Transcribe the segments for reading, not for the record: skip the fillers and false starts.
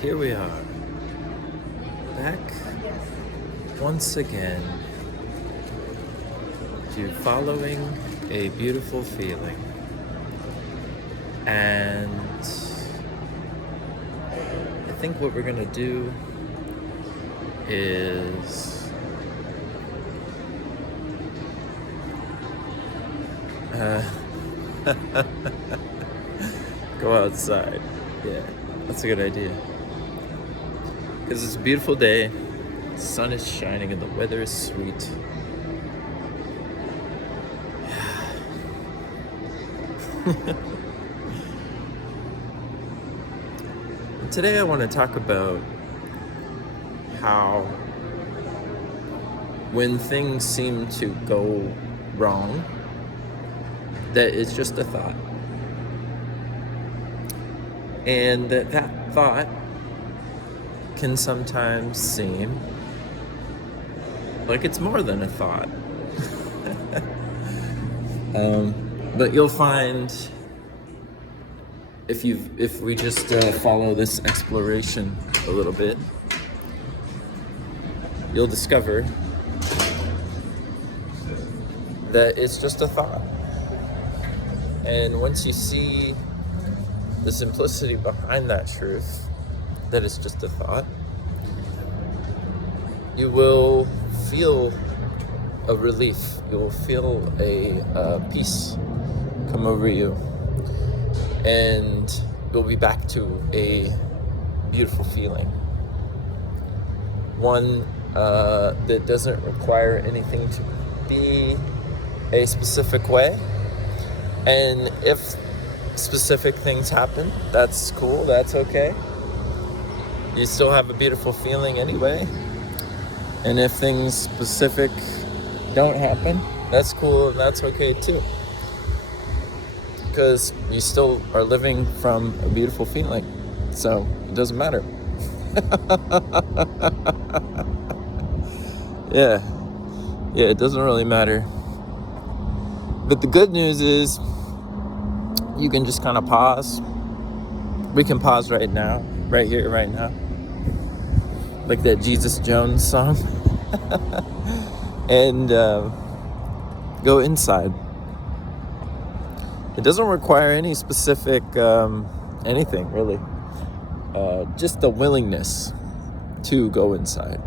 Here we are, back once again to following a beautiful feeling. And I think what we're gonna do is go outside. Yeah, that's a good idea. Because it's a beautiful day, the sun is shining, and the weather is sweet. Today I want to talk about how when things seem to go wrong, that it's just a thought. And that thought can sometimes seem like it's more than a thought. But you'll find if we just follow this exploration a little bit, you'll discover that it's just a thought. And once you see the simplicity behind that truth, that it's just a thought, you will feel a relief. You'll feel a peace come over you, and you'll be back to a beautiful feeling. One that doesn't require anything to be a specific way. And if specific things happen, that's cool, that's okay. You still have a beautiful feeling anyway. And if things specific don't happen, that's cool and that's okay too. Because you still are living from a beautiful feeling. So it doesn't matter. Yeah, it doesn't really matter. But the good news is you can just kind of pause. We can pause right now, right here, right now. Like that Jesus Jones song. And go inside. It doesn't require any specific anything, really. Just the willingness to go inside.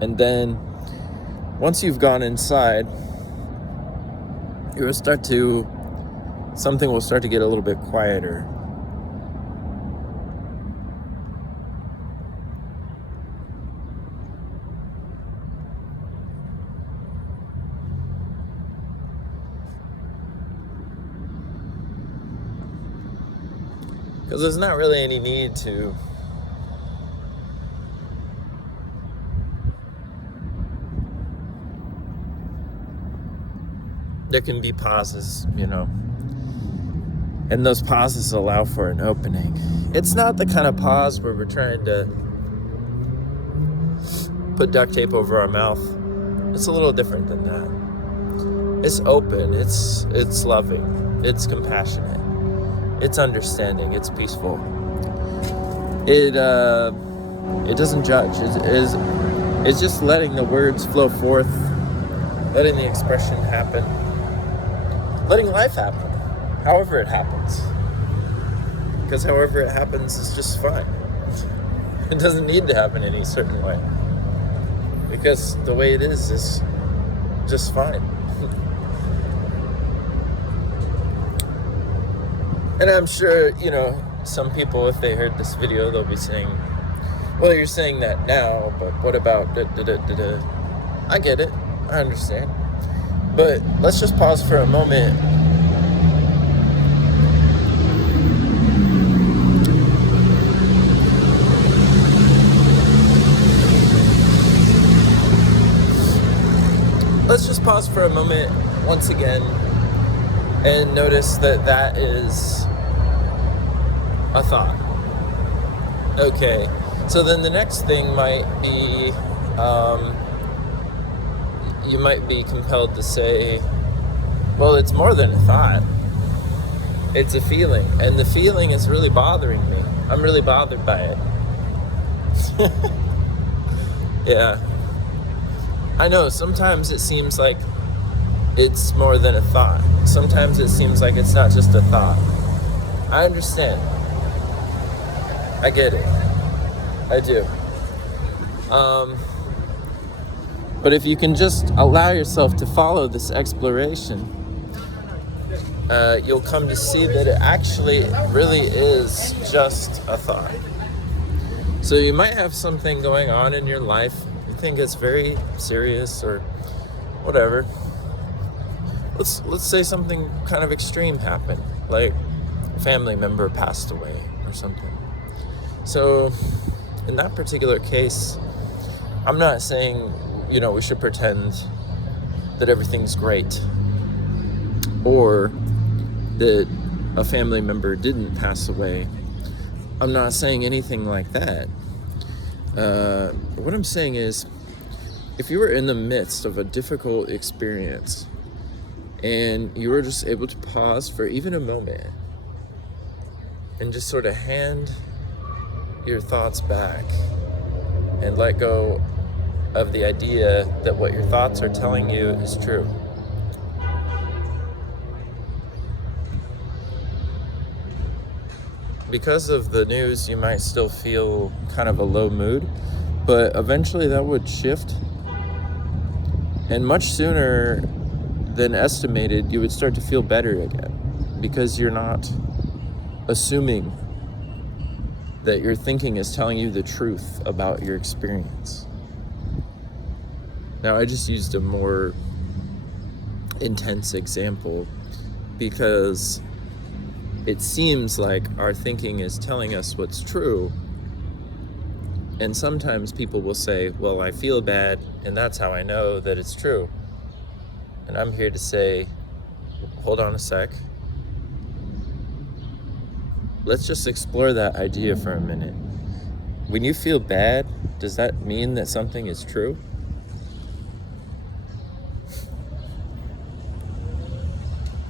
And then once you've gone inside, something will start to get a little bit quieter. Because there's not really any need to there can be pauses, and those pauses allow for an opening. It's not the kind of pause where we're trying to put duct tape over our mouth. It's a little different than that. It's open, it's loving, it's compassionate, it's understanding, it's peaceful. It doesn't judge. It's just letting the words flow forth, letting the expression happen, letting life happen, however it happens. Because however it happens is just fine. It doesn't need to happen any certain way. Because the way it is just fine. And I'm sure, some people, if they heard this video, they'll be saying, well, you're saying that now, but what about da-da-da-da-da? I get it. I understand. But let's just pause for a moment. Let's just pause for a moment once again and notice that is a thought. Okay, so then the next thing might be, you might be compelled to say, well, it's more than a thought. It's a feeling, and the feeling is really bothering me. I'm really bothered by it. Yeah. I know, sometimes it seems like it's more than a thought. Sometimes it seems like it's not just a thought. I understand. I get it. I do. But if you can just allow yourself to follow this exploration, you'll come to see that it actually really is just a thought. So you might have something going on in your life, you think it's very serious or whatever. Let's say something kind of extreme happened, like a family member passed away or something. So in that particular case, I'm not saying, we should pretend that everything's great or that a family member didn't pass away. I'm not saying anything like that. What I'm saying is, if you were in the midst of a difficult experience and you were just able to pause for even a moment and just sort of hand your thoughts back and let go of the idea that what your thoughts are telling you is true. Because of the news, you might still feel kind of a low mood, but eventually that would shift. And much sooner than estimated, you would start to feel better again, because you're not assuming that your thinking is telling you the truth about your experience. Now, I just used a more intense example because it seems like our thinking is telling us what's true. And sometimes people will say, well, I feel bad, and that's how I know that it's true. And I'm here to say, hold on a sec. Let's just explore that idea for a minute. When you feel bad, does that mean that something is true?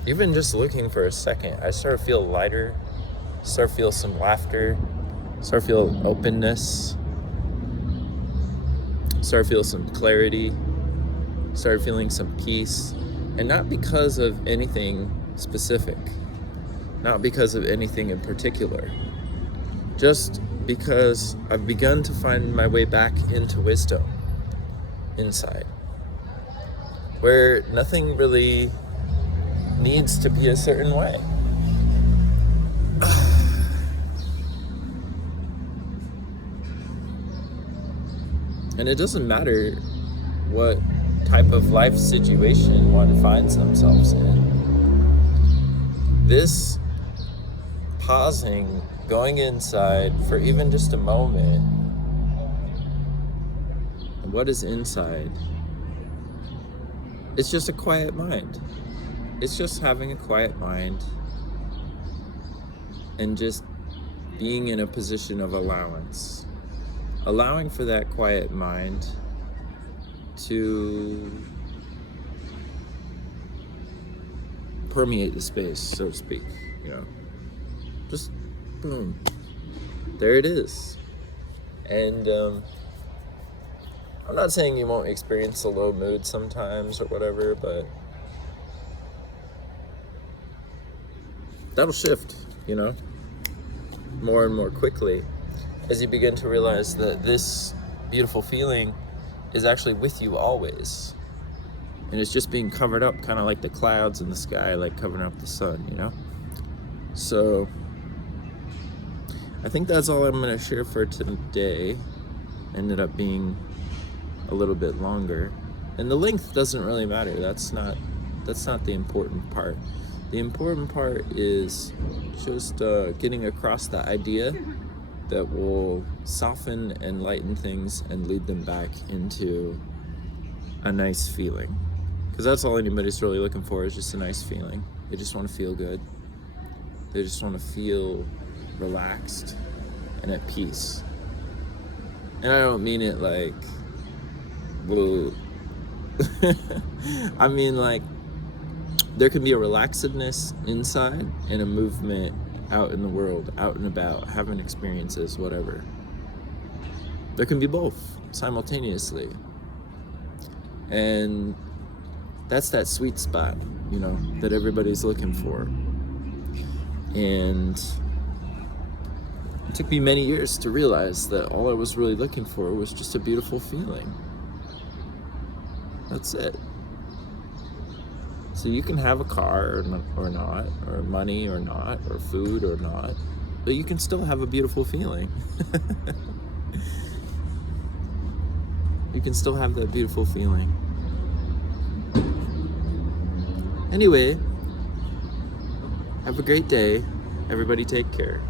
Even just looking for a second, I start to feel lighter, start to feel some laughter, start to feel openness, start to feel some clarity, start feeling some peace. And not because of anything specific, not because of anything in particular, just because I've begun to find my way back into wisdom inside, where nothing really needs to be a certain way. And it doesn't matter what type of life situation one finds themselves in. This pausing, going inside for even just a moment, and what is inside? It's just a quiet mind. It's just having a quiet mind and just being in a position of allowance. Allowing for that quiet mind to permeate the space, so to speak, just boom, there it is. And I'm not saying you won't experience a low mood sometimes or whatever, but that'll shift, more and more quickly as you begin to realize that this beautiful feeling is actually with you always. And it's just being covered up, kind of like the clouds in the sky, like covering up the sun, So I think that's all I'm going to share for today. Ended up being a little bit longer. And the length doesn't really matter. That's not the important part. The important part is just getting across the idea that will soften and lighten things and lead them back into a nice feeling. Because that's all anybody's really looking for, is just a nice feeling. They just want to feel good. They just want to feel relaxed and at peace. And I don't mean it like, whoa. I mean like, there can be a relaxedness inside and a movement out in the world, out and about, having experiences, whatever. There can be both simultaneously. And that's that sweet spot, you know, that everybody's looking for. And it took me many years to realize that all I was really looking for was just a beautiful feeling. That's it. So you can have a car or not, or money or not, or food or not, but you can still have a beautiful feeling. You can still have that beautiful feeling. Anyway, have a great day. Everybody take care.